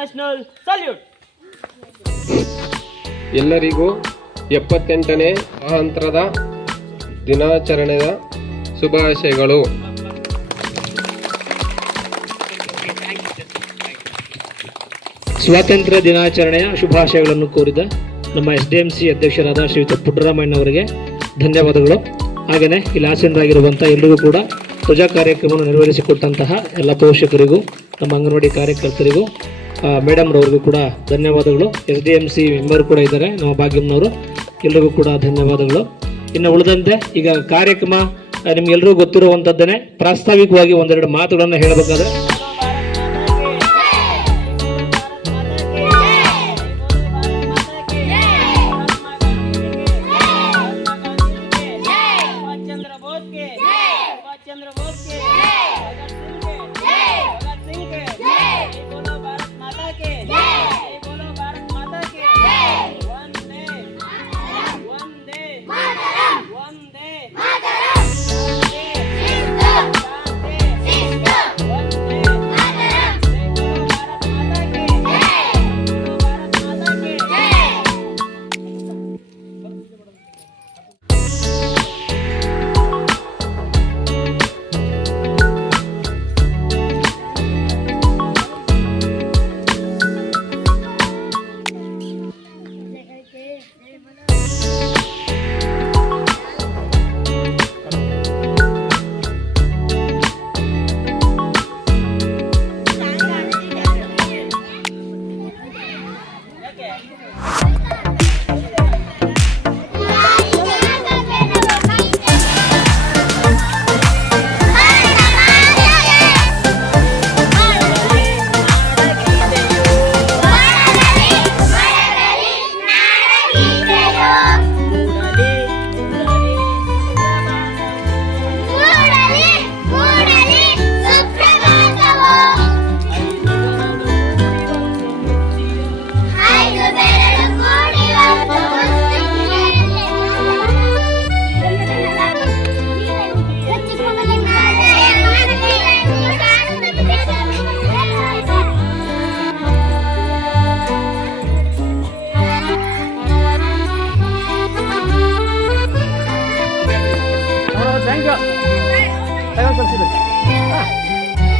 National salute. ಎಲ್ಲರಿಗೂ 78ನೇ ಸ್ವಾತಂತ್ರ್ಯದ ದಿನಾಚರಣೆಯ ಶುಭಾಶಯಗಳು. ಸ್ವಾತಂತ್ರ್ಯ ದಿನಾಚರಣೆಯ ಶುಭಾಶಯಗಳನ್ನು ಕೋರಿದ ನಮ್ಮ SDMC ಅಧ್ಯಕ್ಷರಾದ ಶ್ರೀಯುತ ಪುಟ್ಟರಾಮಯ್ಯನವರಿಗೆ ಧನ್ಯವಾದಗಳು. ಹಾಗೆಯೇ ಇಲ್ಲಿ ಆಸೀನರಾಗಿರುವಂಥ ಎಲ್ಲರಿಗೂ ಕೂಡ ಧ್ವಜ ಕಾರ್ಯಕ್ರಮವನ್ನು ನೆರವೇರಿಸಿಕೊಟ್ಟಂತಹ ಎಲ್ಲ ಪೋಷಕರಿಗೂ ನಮ್ಮ ಅಂಗನವಾಡಿ ಕಾರ್ಯಕರ್ತರಿಗೂ ಮೇಡಮ್ರವ್ರಿಗೂ ಕೂಡ ಧನ್ಯವಾದಗಳು. SDMC ಮೆಂಬರ್ ಕೂಡ ಇದ್ದಾರೆ ನಮ್ಮ ಭಾಗ್ಯಮ್ಮನವರು, ಎಲ್ರಿಗೂ ಕೂಡ ಧನ್ಯವಾದಗಳು. ಇನ್ನು ಉಳಿದಂತೆ ಈಗ ಕಾರ್ಯಕ್ರಮ ನಿಮ್ಗೆಲ್ರಿಗೂ ಗೊತ್ತಿರುವಂಥದ್ದನ್ನೇ ಪ್ರಾಸ್ತಾವಿಕವಾಗಿ ಒಂದೆರಡು ಮಾತುಗಳನ್ನು ಹೇಳಬೇಕಾದ್ರೆ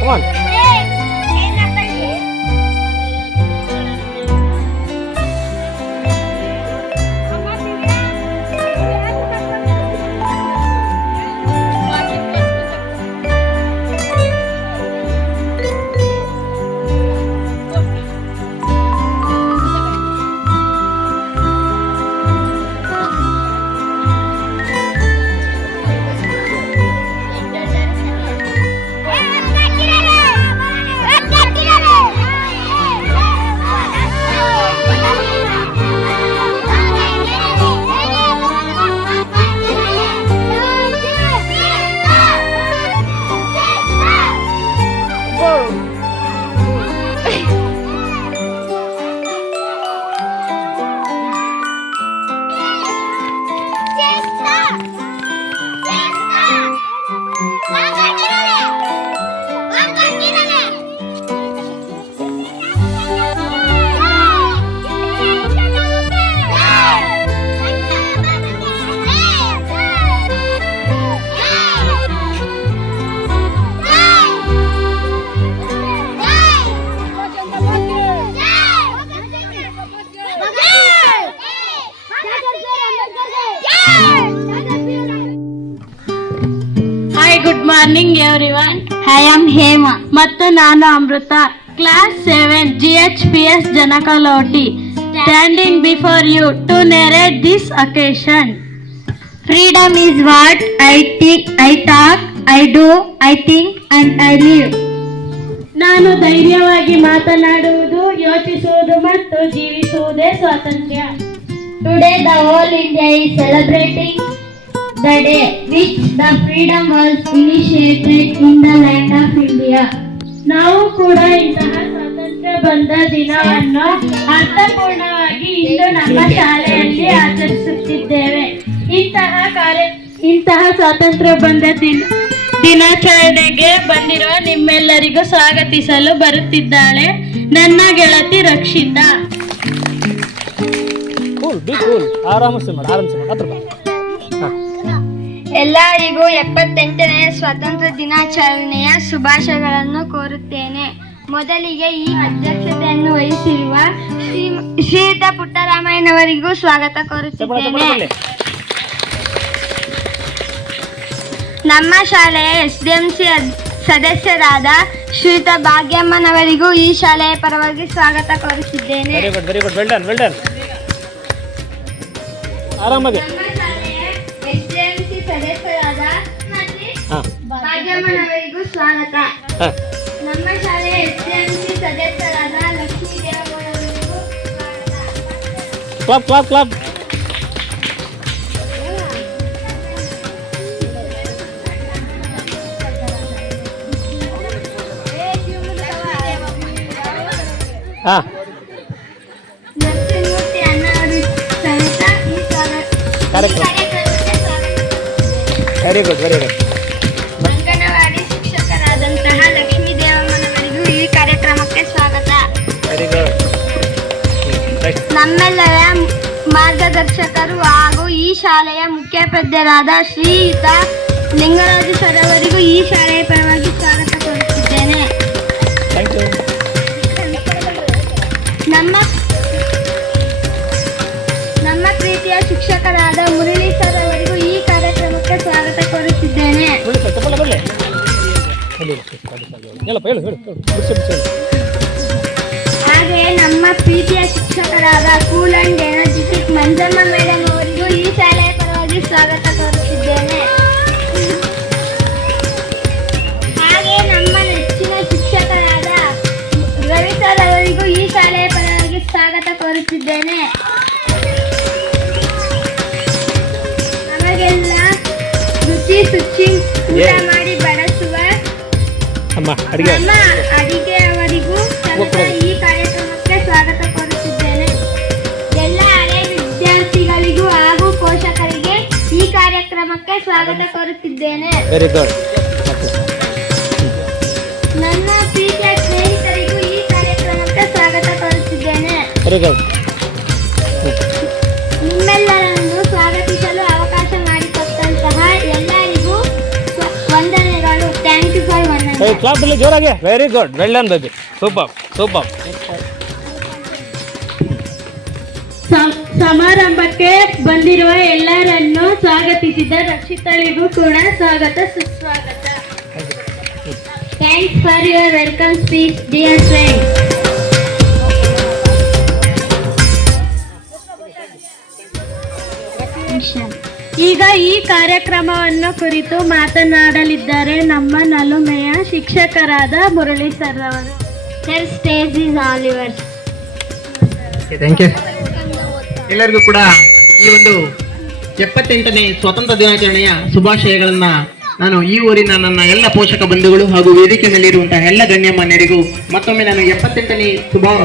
Come on. Good morning everyone. I am Hema ಮತ್ತು ನಾನು Amrita, class 7 GHPS Janakaloti, standing before you to narrate this occasion. Freedom is what I think, I talk, I do, I think and I live. ನಾನು ಧೈರ್ಯವಾಗಿ ಮಾತನಾಡುವುದು, ಯೋಚಿಸುವುದು ಮತ್ತು ಜೀವಿಸುವುದೇ ಸ್ವಾತಂತ್ರ್ಯ. Today the whole India is celebrating the day which the freedom was initiated in the land of India. ನಾವು ಕೂಡ ಇಂತಹ ಸ್ವಾತಂತ್ರ್ಯ ಬಂದ ದಿನವನ್ನು ಅರ್ಥಪೂರ್ಣವಾಗಿ ಇಂದು ನಮ್ಮ ಶಾಲೆಯಲ್ಲಿ ಆಚರಿಸುತ್ತಿದ್ದೇವೆ. ಇಂತಹ ಸ್ವಾತಂತ್ರ್ಯ ಬಂದ ದಿನಾಚರಣೆಗೆ ಬಂದಿರುವ ನಿಮ್ಮೆಲ್ಲರಿಗೂ ಸ್ವಾಗತಿಸಲು ಬರುತ್ತಿದ್ದಾಳೆ ನನ್ನ ಗೆಳತಿ ರಕ್ಷಿತಾ. ಎಲ್ಲರಿಗೂ 78ನೇ ಸ್ವಾತಂತ್ರ್ಯ ದಿನಾಚರಣೆಯ ಶುಭಾಶಯಗಳನ್ನು ಕೋರುತ್ತೇನೆ. ಮೊದಲಿಗೆ ಈ ಅಧ್ಯಕ್ಷತೆಯನ್ನು ವಹಿಸಿರುವ ಶ್ರೀಯುತ ಪುಟ್ಟರಾಮಯ್ಯನವರಿಗೂ ಸ್ವಾಗತ ಕೋರುತ್ತಿದ್ದೇನೆ. ನಮ್ಮ ಶಾಲೆಯ SDMC ಸದಸ್ಯರಾದ ಶ್ರೀಯುತ ಭಾಗ್ಯಮ್ಮನವರಿಗೂ ಈ ಶಾಲೆಯ ಪರವಾಗಿ ಸ್ವಾಗತ ಕೋರುತ್ತಿದ್ದೇನೆ. ಆರಾಮಾಗಿ ನಮ್ಮ ಶಾಲೆಯ SDMC ಸದಸ್ಯರಾದ ಭಾಗ್ಯಮ್ಮನವರಿಗೂ ಸ್ವಾಗತ. ನಮ್ಮ ಶಾಲೆಯ SDMC ಸದಸ್ಯರಾದ ಲಕ್ಷ್ಮೀ ದೇವಮ್ಮನವರಿಗೂ ಸ್ವಾಗತ. Clap clap clap. ನರಸಿಂಹಮೂರ್ತಿ ಅಣ್ಣವರು ಸಮೇತ ಈ ಕಾರ್ಯಕ್ರಮಕ್ಕೆ ಸ್ವಾಗತ. Very good very good. Anganwadi ಶಿಕ್ಷಕರಾದಂತಹ ಲಕ್ಷ್ಮೀ ದೇವಮ್ಮನವರಿಗೂ ಈ ಕಾರ್ಯಕ್ರಮಕ್ಕೆ ಸ್ವಾಗತ. Very good. ನಮ್ಮೆಲ್ಲರ ಮಾರ್ಗದರ್ಶಕರು ಹಾಗೂ ಈ ಶಾಲೆಯ ಮುಖ್ಯೋಪಾಧ್ಯಾಯರಾದ ಶ್ರೀಯುತ ಲಿಂಗರಾಜು ಸರ್ ಅವರಿಗೂ ಈ ಶಾಲೆಯ ಪರವಾಗಿ ಸ್ವಾಗತ ಕೋರುತ್ತಿದ್ದೇನೆ. Thank you. ನಮ್ಮ ಪ್ರೀತಿಯ ಶಿಕ್ಷಕರಾದ ಮುರಳಿ ಸರ್ ಅವರಿಗೂ ಈ ಕಾರ್ಯಕ್ರಮಕ್ಕೆ ಸ್ವಾಗತ ಕೋರುತ್ತಿದ್ದೇನೆ. ಹಾಗೆ ನಮ್ಮ ಪ್ರೀತಿಯ ಶಿಕ್ಷಕರಾದ cool and energetic Manjamma madam ಅವರಿಗೂ ಈ ಶಾಲೆಯ ಪರವಾಗಿ ಸ್ವಾಗತ ಕೋರುತ್ತಿದ್ದೇನೆ. ಹಾಗೆ ನಮ್ಮ ನೆಚ್ಚಿನ ಶಿಕ್ಷಕರಾದ ರವಿ ಸರ್ ಅವರಿಗೂ ಈ ಶಾಲೆಯ ಪರವಾಗಿ ಸ್ವಾಗತ ಕೋರುತ್ತಿದ್ದೇನೆ. ನಮಗೆಲ್ಲ ರುಚಿ ಶುಚಿ ಊಟ ಮಾಡಿ ಬಡಿಸುವ ಅಮ್ಮ ಅಡಿಗೆ ನಮ್ಮ ಅಡಿಗೆಯವರಿಗೂ ಸಮೇತ ಈ ಕಾರ್ಯಕ್ರಮಕ್ಕೆ ಸ್ವಾಗತ ಕೋರುತ್ತಿದ್ದೇನೆ. ಎಲ್ಲ ಹಳೆಯ ವಿದ್ಯಾರ್ಥಿಗಳಿಗೂ ಹಾಗೂ ಪೋಷಕರಿಗೆ ಈ ಕಾರ್ಯಕ್ರಮಕ್ಕೆ ಸ್ವಾಗತ ಕೋರುತ್ತಿದ್ದೇನೆ. Very good. ನನ್ನ ಪ್ರೀತಿಯ ಸ್ನೇಹಿತರಿಗೂ ಈ ಕಾರ್ಯಕ್ರಮಕ್ಕೆ ಸ್ವಾಗತ ಕೋರುತ್ತಿದ್ದೇನೆ. Very good. ನಿಮ್ಮೆಲ್ಲರನ್ನು ಸ್ವಾಗತಿಸಲು ಅವಕಾಶ ಮಾಡಿಕೊಟ್ಟಂತಹ ಎಲ್ಲರಿಗೂ ವಂದನೆಗಳು. ಥ್ಯಾಂಕ್ ಯು ಫಾರ್ ವಂದನೆ. ಕ್ಲಾಪ್ ಬಿಲ್ಲಿ ಜೋರಾಗಿ. Very good. Well done baby. Super super. ಸಮಾರಂಭಕ್ಕೆ ಬಂದಿರುವ ಎಲ್ಲರನ್ನು ಸ್ವಾಗತಿಸಿದ ರಕ್ಷಿತಳಿಗೂ ಕೂಡ ಸ್ವಾಗತ ಸುಸ್ವಾಗತ. Thanks for your welcome speech dear friends. ಈಗ ಈ ಕಾರ್ಯಕ್ರಮವನ್ನು ಕುರಿತು ಮಾತನಾಡಲಿದ್ದಾರೆ ನಮ್ಮ ನಲುಮೆಯ ಶಿಕ್ಷಕರಾದ ಮುರಳಿ ಸರ್ ಅವರು. Sir, stage is all yours. Thank you. ಎಲ್ಲರಿಗೂ ಕೂಡ ಈ ಒಂದು 78ನೇ ಸ್ವಾತಂತ್ರ್ಯ ದಿನಾಚರಣೆಯ ಶುಭಾಶಯಗಳನ್ನ ನಾನು ಈ ಊರಿನ ನನ್ನ ಎಲ್ಲ ಪೋಷಕ ಬಂಧುಗಳು ಹಾಗೂ ವೇದಿಕೆ ಮೇಲಿರುವಂತಹ ಎಲ್ಲ ಗಣ್ಯಮಾನ್ಯರಿಗೂ ಮತ್ತೊಮ್ಮೆ ನಾನು 78ನೇ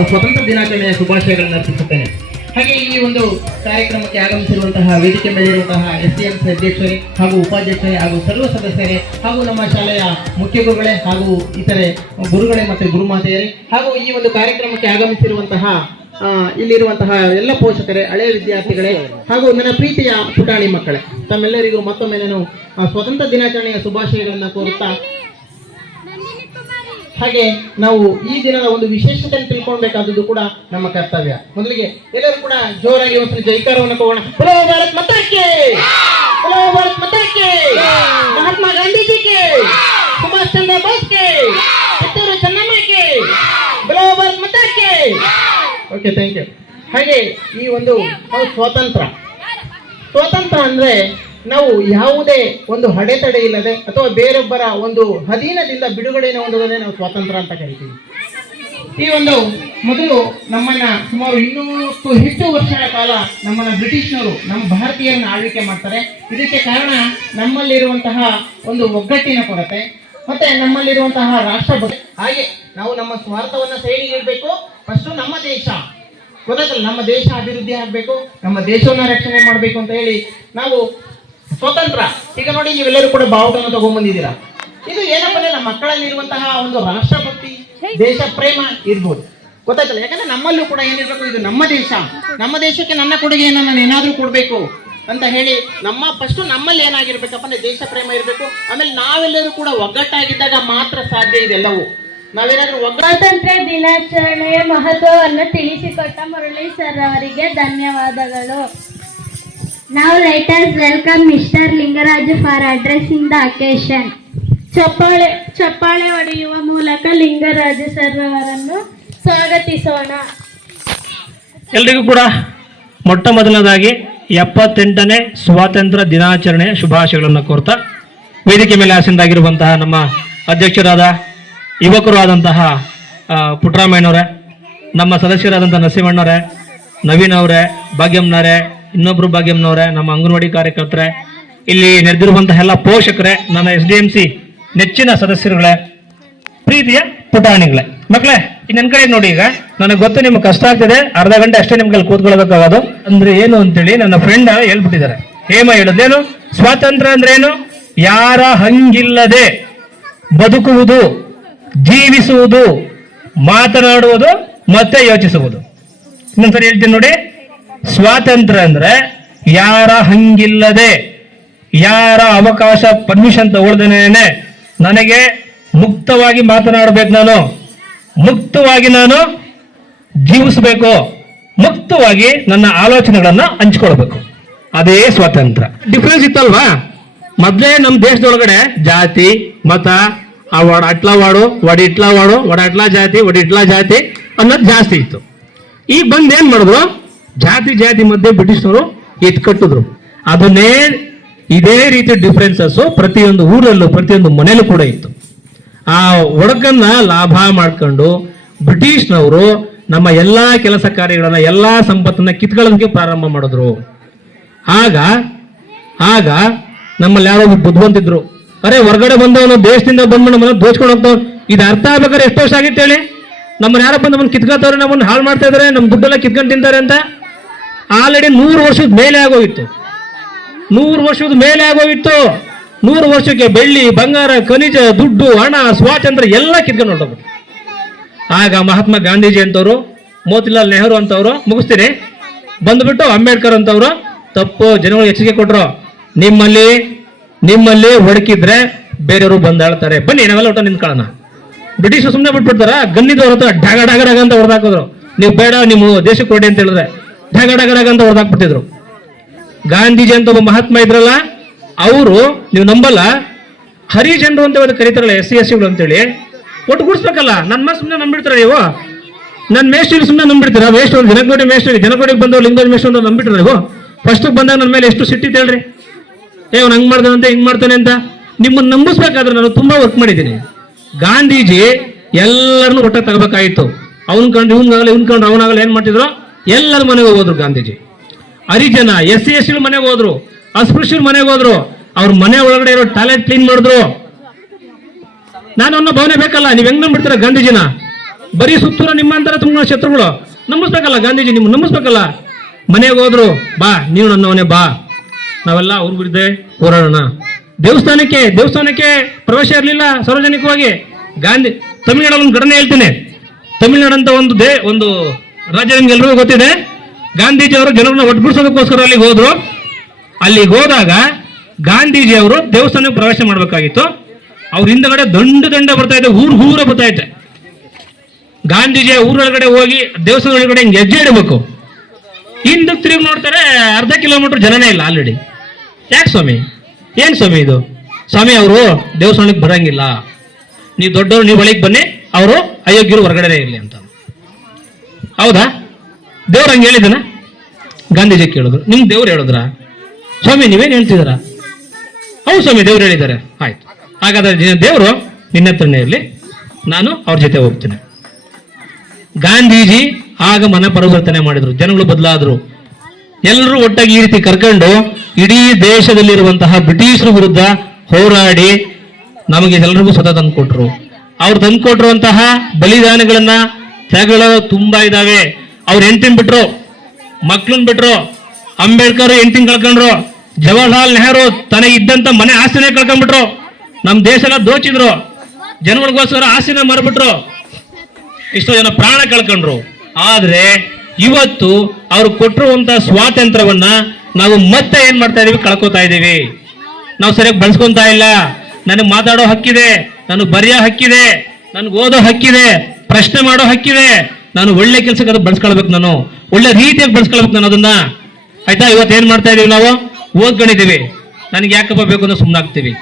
ಸ್ವಾತಂತ್ರ್ಯ ದಿನಾಚರಣೆಯ ಶುಭಾಶಯಗಳನ್ನು ಅರ್ಪಿಸುತ್ತೇನೆ. ಹಾಗೆ ಈ ಒಂದು ಕಾರ್ಯಕ್ರಮಕ್ಕೆ ಆಗಮಿಸಿರುವಂತಹ ವೇದಿಕೆ ಮೇಲಿರುವಂತಹ SDMC ಅಧ್ಯಕ್ಷರೇ ಹಾಗೂ ಉಪಾಧ್ಯಕ್ಷರೇ ಹಾಗೂ ಸರ್ವ ಸದಸ್ಯರೇ ಹಾಗೂ ನಮ್ಮ ಶಾಲೆಯ ಮುಖ್ಯ ಗುರುಗಳೇ ಹಾಗೂ ಇತರೆ ಗುರುಗಳೇ ಮತ್ತು ಗುರುಮಾತೆಯರೇ ಹಾಗೂ ಈ ಒಂದು ಕಾರ್ಯಕ್ರಮಕ್ಕೆ ಆಗಮಿಸಿರುವಂತಹ ಇಲ್ಲಿರುವಂತಹ ಎಲ್ಲ ಪೋಷಕರೇ, ಹಳೆಯ ವಿದ್ಯಾರ್ಥಿಗಳೇ ಹಾಗೂ ನನ್ನ ಪ್ರೀತಿಯ ಪುಟಾಣಿ ಮಕ್ಕಳೇ, ತಮ್ಮೆಲ್ಲರಿಗೂ ಮತ್ತೊಮ್ಮೆ ನಾನು ಸ್ವಾತಂತ್ರ್ಯ ದಿನಾಚರಣೆಯ ಶುಭಾಶಯಗಳನ್ನು ಕೋರುತ್ತಾ, ಹಾಗೆ ನಾವು ಈ ದಿನದ ಒಂದು ವಿಶೇಷತೆಯನ್ನು ತಿಳ್ಕೊಳ್ಬೇಕಾದದ್ದು ಕೂಡ ನಮ್ಮ ಕರ್ತವ್ಯ. ಮೊದಲಿಗೆ ಎಲ್ಲರೂ ಕೂಡ ಜೋರಾಗಿ ಒಂದು ಜೈಕಾರವನ್ನು ತಗೋಣ. ಬಲೋ ಭಾರತ್ ಮಾತಾ ಕಿ, ಬಲೋ ಭಾರತ್ ಮಾತಾ ಕಿ, ಮಹಾತ್ಮ ಗಾಂಧೀಜಿ ಕೆ, ಸುಭಾಷ್ ಚಂದ್ರ ಬೋಸ್ ಕೆ, ಕಿತ್ತೂರು ಚೆನ್ನಮ್ಮ ಕೆ, ಬಲೋ ಭಾರತ್ ಮಾತಾ ಕಿ. Okay, thank you. ಹಾಗೆ ಈ ಒಂದು ಸ್ವಾತಂತ್ರ್ಯ ಅಂದ್ರೆ ನಾವು ಯಾವುದೇ ಒಂದು ಅಡೆತಡೆ ಇಲ್ಲದೆ ಅಥವಾ ಬೇರೊಬ್ಬರ ಒಂದು ಅಧೀನದಿಂದ ಬಿಡುಗಡೆಯನ್ನು ಹೊಂದುವುದನ್ನೇ ನಾವು ಸ್ವಾತಂತ್ರ್ಯ ಅಂತ ಕರಿತೀವಿ. ಈ ಒಂದು ಮೊದಲು ನಮ್ಮನ್ನ ಸುಮಾರು 200ಕ್ಕೂ ಹೆಚ್ಚು ವರ್ಷಗಳ ಕಾಲ ನಮ್ಮನ್ನ ಬ್ರಿಟಿಷ್ನವರು ನಮ್ಮ ಭಾರತೀಯರನ್ನ ಆಳ್ವಿಕೆ ಮಾಡ್ತಾರೆ. ಇದಕ್ಕೆ ಕಾರಣ ನಮ್ಮಲ್ಲಿರುವಂತಹ ಒಂದು ಒಗ್ಗಟ್ಟಿನ ಕೊರತೆ ಮತ್ತೆ ನಮ್ಮಲ್ಲಿರುವಂತಹ ರಾಷ್ಟ್ರಭಕ್ತಿ. ಹಾಗೆ ನಾವು ನಮ್ಮ ಸ್ವಾರ್ಥವನ್ನ ಸೈಡಿಗೆ ಇಡಬೇಕು. ಫಸ್ಟ್ ನಮ್ಮ ದೇಶ ಗೊತ್ತಾಗಲ್ಲ, ನಮ್ಮ ದೇಶ ಅಭಿವೃದ್ಧಿ ಆಗಬೇಕು, ನಮ್ಮ ದೇಶವನ್ನ ರಕ್ಷಣೆ ಮಾಡಬೇಕು ಅಂತ ಹೇಳಿ ನಾವು ಸ್ವತಂತ್ರ. ಈಗ ನೋಡಿ, ನೀವೆಲ್ಲರೂ ಕೂಡ ಬಾವುಟವನ್ನು ತಗೊಂಡ್ಬಂದಿದ್ದೀರಾ. ಇದು ಏನಪ್ಪ ಅಂದ್ರೆ ನಮ್ಮ ಮಕ್ಕಳಲ್ಲಿರುವಂತಹ ಒಂದು ರಾಷ್ಟ್ರಭಕ್ತಿ, ದೇಶ ಪ್ರೇಮ ಇರ್ಬೋದು. ಗೊತ್ತಾಯ್ತಲ್ಲ? ಯಾಕಂದ್ರೆ ನಮ್ಮಲ್ಲೂ ಕೂಡ ಏನಿರ್ಬೇಕು, ಇದು ನಮ್ಮ ದೇಶ, ನಮ್ಮ ದೇಶಕ್ಕೆ ನನ್ನ ಕೊಡುಗೆಯನ್ನು ನಾನು ಏನಾದ್ರೂ ಕೊಡ್ಬೇಕು ಅಂತ ಹೇಳಿ ಫಸ್ಟ್ ನಮ್ಮಲ್ಲಿ ಏನಾಗಿರ್ಬೇಕಪ್ಪ ಅಂದ್ರೆ ದೇಶ ಪ್ರೇಮ ಇರಬೇಕು. ಆಮೇಲೆ ನಾವೆಲ್ಲರೂ ಕೂಡ ಒಗ್ಗಟ್ಟಾಗಿದ್ದಾಗ ಮಾತ್ರ ಸಾಧ್ಯ ಇದೆಲ್ಲವೂ. ನಾವೇನಾದ್ರೂ ಸ್ವಾತಂತ್ರ್ಯ ದಿನಾಚರಣೆಯ ಮಹತ್ವವನ್ನು ತಿಳಿಸಿಕೊಟ್ಟ ಮುರಳಿ ಸರ್ ಅವರಿಗೆ ಧನ್ಯವಾದಗಳು. Now let us welcome Mr. Lingaraju for addressing the occasion. ಚಪ್ಪಾಳೆ ಹೊಡೆಯುವ ಮೂಲಕ ಲಿಂಗರಾಜು ಸರ್ ಅವರನ್ನು ಸ್ವಾಗತಿಸೋಣ. ಎಲ್ರಿಗೂ ಕೂಡ ಮೊಟ್ಟ ಮೊದಲನೇದಾಗಿ 78ನೇ ಸ್ವಾತಂತ್ರ್ಯ ದಿನಾಚರಣೆ ಶುಭಾಶಯಗಳನ್ನು ಕೋರ್ತಾ, ವೇದಿಕೆ ಮೇಲೆ ಆಸೀನರಾಗಿರುವಂತಹ ನಮ್ಮ ಅಧ್ಯಕ್ಷರಾದ ಯುವಕರು ಆದಂತಹ ಪುಟ್ಟರಾಮಯ್ಯನವರೇ, ನಮ್ಮ ಸದಸ್ಯರಾದಂತಹ ನರಸಿಂಹಣ್ಣವರೇ, ನವೀನ್ ಅವರೇ, ಭಾಗ್ಯಮ್ಮನವರೇ, ಇನ್ನೊಬ್ರು ಭಾಗ್ಯಮ್ಮನವರೇ, ನಮ್ಮ ಅಂಗನವಾಡಿ ಕಾರ್ಯಕರ್ತರೇ, ಇಲ್ಲಿ ನೆರೆದಿರುವಂತಹ ಎಲ್ಲ ಪೋಷಕರೇ, ನನ್ನ SDMC ನೆಚ್ಚಿನ ಸದಸ್ಯರುಗಳೇ, ಪ್ರೀತಿಯ ಪುಟಾಣಿಗಳೇ, ಮಕ್ಕಳೇ ನನ್ನ ಕಡೆ ನೋಡಿ. ಈಗ ನನಗೆ ಗೊತ್ತು ನಿಮ್ಗೆ ಕಷ್ಟ ಆಗ್ತಿದೆ, ಅರ್ಧ ಗಂಟೆ ಅಷ್ಟೇ ನಿಮ್ಗೆ ಅಲ್ಲಿ ಕೂತ್ಕೊಳ್ಬೇಕಾಗೋದು. ಅಂದ್ರೆ ಏನು ಅಂತೇಳಿ ನನ್ನ ಫ್ರೆಂಡ್ ಹೇಳ್ಬಿಟ್ಟಿದ್ದಾರೆ. ಹೇಮ ಹೇಳೋದೇನು, ಸ್ವಾತಂತ್ರ್ಯ ಅಂದ್ರೆ ಏನು, ಯಾರ ಹಂಗಿಲ್ಲದೆ ಬದುಕುವುದು, ಜೀವಿಸುವುದು, ಮಾತನಾಡುವುದು, ಮತ್ತೆ ಯೋಚಿಸುವುದು. ಇನ್ನೊಂದ್ಸರಿ ಹೇಳ್ತೀನಿ ನೋಡಿ, ಸ್ವಾತಂತ್ರ್ಯ ಅಂದ್ರೆ ಯಾರ ಹಂಗಿಲ್ಲದೆ, ಯಾರ ಅವಕಾಶ ಪರ್ಮಿಷನ್ ತಗೊಳ್ದೇನೆ ನನಗೆ ಮುಕ್ತವಾಗಿ ಮಾತನಾಡಬೇಕು, ನಾನು ಮುಕ್ತವಾಗಿ ನಾನು ಜೀವಿಸಬೇಕು, ಮುಕ್ತವಾಗಿ ನನ್ನ ಆಲೋಚನೆಗಳನ್ನ ಹಂಚ್ಕೊಳ್ಬೇಕು. ಅದೇ ಸ್ವಾತಂತ್ರ್ಯ. ಡಿಫ್ರೆನ್ಸ್ ಇತ್ತಲ್ವಾ? ಮೊದಲೇ ನಮ್ಮ ದೇಶದೊಳಗಡೆ ಜಾತಿ, ಮತ, ಆ ವಾಡ ಅಟ್ಲಾ ವಾಡು, ವಡಿ ಇಟ್ಲಾ ವಾಡು, ವಡ ಅಟ್ಲಾ ಜಾತಿ, ವಡಿ ಇಟ್ಲಾ ಜಾತಿ ಅನ್ನೋದು ಜಾಸ್ತಿ ಇತ್ತು. ಈಗ ಬಂದು ಏನ್ ಮಾಡಿದ್ರು, ಜಾತಿ ಮಧ್ಯೆ ಬ್ರಿಟಿಷ್ನವರು ಎತ್ಕಟ್ಟಿದ್ರು. ಅದನ್ನೇ ಇದೇ ರೀತಿ ಡಿಫ್ರೆನ್ಸಸ್ ಪ್ರತಿಯೊಂದು ಊರಲ್ಲೂ, ಪ್ರತಿಯೊಂದು ಮನೆಯಲ್ಲೂ ಕೂಡ ಇತ್ತು. ಆ ಒಡಕನ್ನ ಲಾಭ ಮಾಡ್ಕೊಂಡು ಬ್ರಿಟಿಷ್ನವರು ನಮ್ಮ ಎಲ್ಲಾ ಕೆಲಸ ಕಾರ್ಯಗಳನ್ನ, ಎಲ್ಲಾ ಸಂಪತ್ತನ್ನ ಕಿತ್ಕೊಳ್ಳೋದಕ್ಕೆ ಪ್ರಾರಂಭ ಮಾಡಿದ್ರು. ಆಗ ನಮ್ಮಲ್ಲಿ ಯಾರೋ ಬುದ್ಧಿವಂತಿದ್ರು, ಅರೆ ಹೊರಗಡೆ ಬಂದವನು ದೇಶದಿಂದ ಬಂದ್ಬಿಟ್ಟು ದೋಚ್ಕೊಂಡು ಹೋಗ್ತಾವ್, ಇದು ಅರ್ಥ ಆಗ್ಬೇಕಾದ್ರೆ ಎಷ್ಟು ವರ್ಷ ಆಗಿತ್ತು ಹೇಳಿ? ನಮ್ಮನ್ನ ಯಾರಪ್ಪ ನಮ್ಮನ್ನು ಕಿತ್ಕೊಳ್ತವ್ರೆ, ನಮ್ಮನ್ನು ಹಾಳು ಮಾಡ್ತಾ ಇದಾರೆ, ನಮ್ಮ ದುಡ್ಡೆಲ್ಲ ಕಿತ್ಕೊಂಡು ತಿಂತಾರೆ ಅಂತ. ಆಲ್ರೆಡಿ 100 ವರ್ಷದ ಮೇಲೆ ಆಗೋಗಿತ್ತು. 100 ವರ್ಷದ ಮೇಲೆ ಆಗೋಗಿತ್ತು. 100 ವರ್ಷಕ್ಕೆ ಬೆಳ್ಳಿ, ಬಂಗಾರ, ಖನಿಜ, ದುಡ್ಡು, ಹಣ, ಸ್ವಾತಂತ್ರ್ಯ ಎಲ್ಲ ಕಿತ್ಕೊಂಡು ಹೊರಟೋಗ್ಬಿಟ್ಟು. ಆಗ ಮಹಾತ್ಮ ಗಾಂಧೀಜಿ ಅಂತವ್ರು, ಮೋತಿಲಾಲ್ ನೆಹರು ಅಂತವ್ರು, ಮುಗಿಸ್ತೀನಿ, ಬಂದ್ಬಿಟ್ಟು ಅಂಬೇಡ್ಕರ್ ಅಂತವ್ರು ತಪ್ಪು ಜನಗಳು ಎಚ್ಚರಿಕೆ ಕೊಟ್ರು, ನಿಮ್ಮಲ್ಲಿ ಹೊಡಕಿದ್ರೆ ಬೇರೆಯವರು ಬಂದಾಳ್ತಾರೆ, ಬನ್ನಿ ನಾವೆಲ್ಲ ಊಟ ನಿಂತ್ಕೊಳ್ಳೋಣ. ಬ್ರಿಟಿಷ್ ಸುಮ್ಮನೆ ಬಿಟ್ಬಿಡ್ತಾರ, ಗನ್ನಿದವ್ರ ಹತ್ರ ಡಾಗ ಅಂತ ಹೊಡೆದಾಕಿದ್ರು. ನೀವು ಬೇಡ, ನಿಮ್ಮ ದೇಶಕ್ಕೆ ಹೊಡಿ ಅಂತ ಹೇಳಿದ್ರೆ ಡಾಗ ಅಂತ ಹೊಡೆದಾಕ್ಬಿಟ್ಟಿದ್ರು. ಗಾಂಧೀಜಿ ಅಂತ ಒಬ್ಬ ಮಹಾತ್ಮ ಇದ್ರಲ್ಲ, ಅವರು ನೀವು ನಂಬಲ್ಲ, ಹರಿಜನರು ಅಂತ ಕರೀತಾರಲ್ಲ, SC/STಗಳು ಅಂತೇಳಿ ಒಟ್ಟುಗೂಡಿಸ್ಬೇಕಲ್ಲ. ನನ್ನ ಸುಮ್ಮನೆ ನಂಬಿಡ್ತಾರ ನೀವು, ನನ್ನ ಮೇಷ್ಟ್ರಿಗೆ ಸುಮ್ಮನೆ ನಂಬಿಡ್ತೀರಾ? ಮೇಷ್ಟ್ರು ಜನಕೋಟಿ ಮೇಷ್ಟ್ರಿಗೆ, ಜನಕೋಟಿಗೆ ಬಂದವ್ರು ಲಿಂಗರಾಜ್ ಮೇಷ್ಟ್ರು ಅಂತ ನಂಬಿಟ್ರ ನೀವು? ಫಸ್ಟ್ ಬಂದಾಗ ನನ್ನ ಮೇಲೆ ಎಷ್ಟು ಸಿಟ್ಟಿತ್ತು ಹೇಳ್ರಿ, ಅವ್ನು ಹಂಗ್ ಮಾಡ್ತಾನಂತೆ, ಹಿಂಗ್ ಮಾಡ್ತಾನೆ ಅಂತ. ನಿಮ್ಮನ್ನು ನಂಬಿಸ್ಬೇಕಾದ್ರೆ ನಾನು ತುಂಬಾ ವರ್ಕ್ ಮಾಡಿದ್ದೀನಿ. ಗಾಂಧೀಜಿ ಎಲ್ಲರನ್ನು ಒಟ್ಟಾಗಿ ತಗೋಬೇಕಾಗಿತ್ತು. ಅವ್ನ್ ಕಂಡು ಅವನಾಗಲ್ಲ ಏನ್ ಮಾಡ್ತಿದ್ರು, ಎಲ್ಲರ ಮನೆಗೆ ಹೋದ್ರು ಗಾಂಧೀಜಿ. ಹರಿಜನ, SC/STಗಳ ಮನೆಗೆ ಹೋದ್ರು, ಅಸ್ಪೃಶ್ಯರ ಮನೆಗೆ ಹೋದ್ರು, ಅವ್ರ ಮನೆ ಒಳಗಡೆ ಇರೋ ಟಾಯ್ಲೆಟ್ ಕ್ಲೀನ್ ಮಾಡಿದ್ರು. ನಾನು ಅನ್ನೋ ಭಾವನೆ ಬೇಕಲ್ಲ. ನೀವ್ ಹೆಂಗ್ ನಂಬಿಡ್ತೀರ ಗಾಂಧೀಜಿನ? ಬರೀ ಸುತ್ತೂರ ನಿಮ್ಮಂತರ ತುಂಬ ಶತ್ರುಗಳು, ನಂಬಿಸ್ಬೇಕಲ್ಲ ಗಾಂಧೀಜಿ, ನಿಮ್ಗೆ ನಂಬಿಸ್ಬೇಕಲ್ಲ. ಮನೆಗೆ ಹೋದ್ರು, ಬಾ ನೀವು ನನ್ನವನೇ ಬಾ, ನಾವೆಲ್ಲ ಅವ್ರ ವಿರುದ್ಧ ಹೋರಾಡೋಣ. ದೇವಸ್ಥಾನಕ್ಕೆ ಪ್ರವೇಶ ಇರಲಿಲ್ಲ ಸಾರ್ವಜನಿಕವಾಗಿ. ತಮಿಳುನಾಡಲ್ಲಿ ಒಂದು ಘಟನೆ ಹೇಳ್ತೀನಿ. ತಮಿಳುನಾಡು ಅಂತ ಒಂದು ರಾಜ್ಯ ನಿಮ್ಗೆ ಎಲ್ರಿಗೂ ಗೊತ್ತಿದೆ. ಗಾಂಧೀಜಿ ಅವರು ಜನರನ್ನ ಒಟ್ಟುಗೂಡಿಸೋದಕ್ಕೋಸ್ಕರ ಅಲ್ಲಿಗೆ ಹೋದಾಗ ಗಾಂಧೀಜಿ ಅವರು ದೇವಸ್ಥಾನಕ್ಕೆ ಪ್ರವೇಶ ಮಾಡಬೇಕಾಗಿತ್ತು. ಅವ್ರ ಹಿಂದಗಡೆ ದಂಡ ಬರ್ತಾ ಇದೆ, ಊರ ಬರ್ತಾ ಇದೆ. ಗಾಂಧೀಜಿ ಊರೊಳಗಡೆ ಹೋಗಿ ದೇವಸ್ಥಾನ ಒಳಗಡೆ ಹಿಂಗೆ ಹೆಜ್ಜೆ ಇಡಬೇಕು, ಹಿಂದಕ್ಕೆ ತಿರುಗಿ ನೋಡ್ತಾರೆ, ಅರ್ಧ ಕಿಲೋಮೀಟರ್ ಜನನೇ ಇಲ್ಲ ಆಲ್ರೆಡಿ. ಯಾಕೆ ಸ್ವಾಮಿ? ಏನ್ ಸ್ವಾಮಿ ಇದು? ಸ್ವಾಮಿ ಅವರು ದೇವಸ್ಥಾನಕ್ಕೆ ಬರಂಗಿಲ್ಲ, ನೀವು ದೊಡ್ಡವರು, ನೀವು ಒಳಗೆ ಬನ್ನಿ, ಅವರು ಅಯೋಗ್ಯರು ಹೊರಗಡೆ ಇರಲಿ ಅಂತ. ಹೌದಾ? ದೇವ್ರು ಹಂಗೆ ಹೇಳಿದನ? ಗಾಂಧೀಜಿ ಕೇಳಿದ್ರು, ನಿಮ್ ದೇವ್ರು ಹೇಳಿದ್ರ? ಸ್ವಾಮಿ ನೀವೇನ್ ಹೇಳ್ತಿದಾರ? ಹೌದು ಸ್ವಾಮಿ ದೇವ್ರು ಹೇಳಿದ್ದಾರೆ. ಆಯ್ತು, ಹಾಗಾದ್ರೆ ದೇವರು ನಿನ್ನ ಹತ್ರನೇ ಇರಲಿ, ನಾನು ಅವ್ರ ಜೊತೆ ಹೋಗ್ತೇನೆ. ಗಾಂಧೀಜಿ ಆಗ ಮನ ಪರಿವರ್ತನೆ ಮಾಡಿದ್ರು, ಜನಗಳು ಬದಲಾದ್ರು. ಎಲ್ಲರೂ ಒಟ್ಟಾಗಿ ಈ ರೀತಿ ಕರ್ಕೊಂಡು ಇಡೀ ದೇಶದಲ್ಲಿರುವಂತಹ ಬ್ರಿಟಿಷರ ವಿರುದ್ಧ ಹೋರಾಡಿ ನಮಗೆ ಎಲ್ಲರಿಗೂ ಸ್ವತಃ ತಂದುಕೊಟ್ರು. ಅವ್ರು ತಂದುಕೊಟ್ಟಿರುವಂತಹ ಬಲಿದಾನಗಳನ್ನ, ತ್ಯಾಗಗಳು ತುಂಬಾ ಇದಾವೆ. ಅವ್ರು ಹೆಂಡತಿನ ಬಿಟ್ರು, ಮಕ್ಳನ್ ಬಿಟ್ರು, ಅಂಬೇಡ್ಕರ್ ಹೆಂಡತಿನ ಕಳ್ಕೊಂಡ್ರು, ಜವಾಹರ್ಲಾಲ್ ನೆಹರು ತನಗಿದ್ದಂತ ಮನೆ ಆಸ್ತಿನೇ ಕಳ್ಕೊಂಡ್ಬಿಟ್ರು. ನಮ್ಮ ದೇಶ ಎಲ್ಲ ದೋಚಿದ್ರು, ಜನಗಳಿಗೋಸ್ಕರ ಆಸ್ತಿನ ಮಾರ್ಬಿಟ್ರು, ಎಷ್ಟೋ ಜನ ಪ್ರಾಣ ಕಳ್ಕೊಂಡ್ರು. ಆದ್ರೆ ಇವತ್ತು ಅವ್ರು ಕೊಟ್ಟಿರುವಂತ ಸ್ವಾತಂತ್ರ್ಯವನ್ನ ನಾವು ಮತ್ತೆ ಏನ್ ಮಾಡ್ತಾ ಇದೀವಿ, ಕಳ್ಕೊತಾ ಇದೀವಿ. ನಾವು ಸರಿಯಾಗಿ ಬಳಸ್ಕೊಂತಾ ಇಲ್ಲ. ನನಗೆ ಮಾತಾಡೋ ಹಕ್ಕಿದೆ, ನನಗೆ ಬರೆಯೋ ಹಕ್ಕಿದೆ, ನನ್ಗೆ ಓದೋ ಹಕ್ಕಿದೆ, ಪ್ರಶ್ನೆ ಮಾಡೋ ಹಕ್ಕಿದೆ. ನಾನು ಒಳ್ಳೆ ಕೆಲಸಕ್ಕೆ ಅದು ಬಳಸ್ಕೊಳ್ಬೇಕು, ನಾನು ಒಳ್ಳೆ ರೀತಿಯಾಗಿ ಬಳಸ್ಕೊಳ್ಬೇಕು ನಾನು ಅದನ್ನ. ಆಯ್ತಾ? ಇವತ್ತು ಏನ್ ಮಾಡ್ತಾ ಇದೀವಿ, ನಾವು ಓದ್ಕೊಂಡಿದೀವಿ, ನನಗೆ ಯಾಕಪ್ಪ ಬೇಕು ಅನ್ನೋ ಸುಮ್ಮನೆ ಆಗ್ತೀವಿ.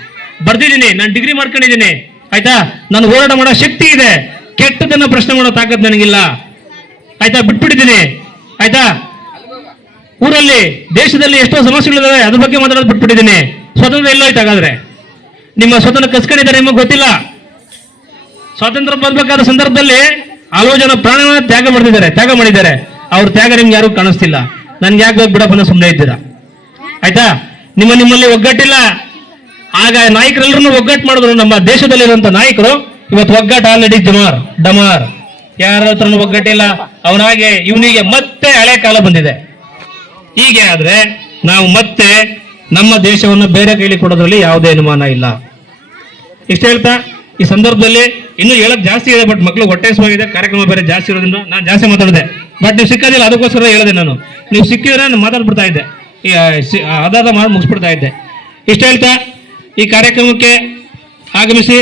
ಬರ್ದಿದ್ದೀನಿ, ನಾನು ಡಿಗ್ರಿ ಮಾಡ್ಕೊಂಡಿದ್ದೀನಿ, ಆಯ್ತಾ? ನಾನು ಹೋರಾಟ ಮಾಡೋ ಶಕ್ತಿ ಇದೆ, ಕೆಟ್ಟದನ್ನ ಪ್ರಶ್ನೆ ಮಾಡೋ ತಾಕತ್ ನನಗಿಲ್ಲ, ಆಯ್ತಾ? ಬಿಟ್ಬಿಟ್ಟಿದ್ದೀನಿ, ಆಯ್ತಾ? ಊರಲ್ಲಿ ದೇಶದಲ್ಲಿ ಎಷ್ಟೋ ಸಮಸ್ಯೆಗಳಿದಾವೆ, ಅದ್ರ ಬಗ್ಗೆ ಮಾತಾಡೋದು ಬಿಟ್ಬಿಟ್ಟಿದ್ದೀನಿ. ಸ್ವತಂತ್ರ ಎಲ್ಲೋಯ್ತು ಹಾಗಾದ್ರೆ? ನಿಮ್ಮ ಸ್ವತಂತ್ರ ಕಸ್ಕೊಂಡಿದ್ದಾರೆ, ನಿಮಗೆ ಗೊತ್ತಿಲ್ಲ. ಸ್ವಾತಂತ್ರ್ಯ ಬರ್ಬೇಕಾದ ಸಂದರ್ಭದಲ್ಲಿ ಹಲವು ಜನ ಪ್ರಾಣವನ್ನ ತ್ಯಾಗ ಮಾಡಿದ್ದಾರೆ. ಅವ್ರ ತ್ಯಾಗ ನಿಮ್ಗೆ ಯಾರು ಕಾಣಿಸ್ತಿಲ್ಲ. ನನ್ಗೆ ಯಾಕೆ ಬೇಕು ಬಿಡಪ್ಪ ಅನ್ನೋ ಸುಮ್ಮನೆ ಇದ್ದೀರಾ, ಆಯ್ತಾ? ನಿಮ್ಮಲ್ಲಿ ಒಗ್ಗಟ್ಟಿಲ್ಲ. ಆಗ ನಾಯಕರೆಲ್ಲರೂ ಒಗ್ಗಟ್ಟು ಮಾಡಿದ್ರು. ನಮ್ಮ ದೇಶದಲ್ಲಿರುವಂತ ನಾಯಕರು ಇವತ್ತು ಒಗ್ಗಟ್ಟು ಆಲ್ರೆಡಿ ಡಮಾರ್. ಯಾರ ಹತ್ರನೂ ಒಗ್ಗಟ್ಟಿಲ್ಲ. ಅವನಾಗೆ ಇವನಿಗೆ ಮತ್ತೆ ಹಳೆ ಕಾಲ ಬಂದಿದೆ. ಹೀಗೆ ಆದ್ರೆ ನಾವು ಮತ್ತೆ ನಮ್ಮ ದೇಶವನ್ನು ಬೇರೆ ಕೈಲಿ ಕೊಡೋದ್ರಲ್ಲಿ ಯಾವುದೇ ಅನುಮಾನ ಇಲ್ಲ. ಇಷ್ಟ ಹೇಳ್ತಾ ಈ ಸಂದರ್ಭದಲ್ಲಿ ಇನ್ನೂ ಹೇಳಕ್ ಜಾಸ್ತಿ ಇದೆ, ಬಟ್ ಮಕ್ಕಳು ಹೊಟ್ಟೆ ಹಸಿವಾಗಿದೆ, ಕಾರ್ಯಕ್ರಮ ಬೇರೆ ಜಾಸ್ತಿ ಇರೋದ್ರಿಂದ ನಾನು ಜಾಸ್ತಿ ಮಾತಾಡಿದೆ. ಬಟ್ ನೀವು ಸಿಕ್ಕೋದಿಲ್ಲ, ಅದಕ್ಕೋಸ್ಕರ ಹೇಳಿದೆ. ನೀವು ಸಿಕ್ಕಿದ್ರೆ ನಾನು ಮಾತಾಡ್ಬಿಡ್ತಾ ಇದ್ದೆ, ಅದಾದ ಮುಗಿಸ್ಬಿಡ್ತಾ ಇದ್ದೆ. ಇಷ್ಟ ಹೇಳ್ತಾ ಈ ಕಾರ್ಯಕ್ರಮಕ್ಕೆ ಆಗಮಿಸಿ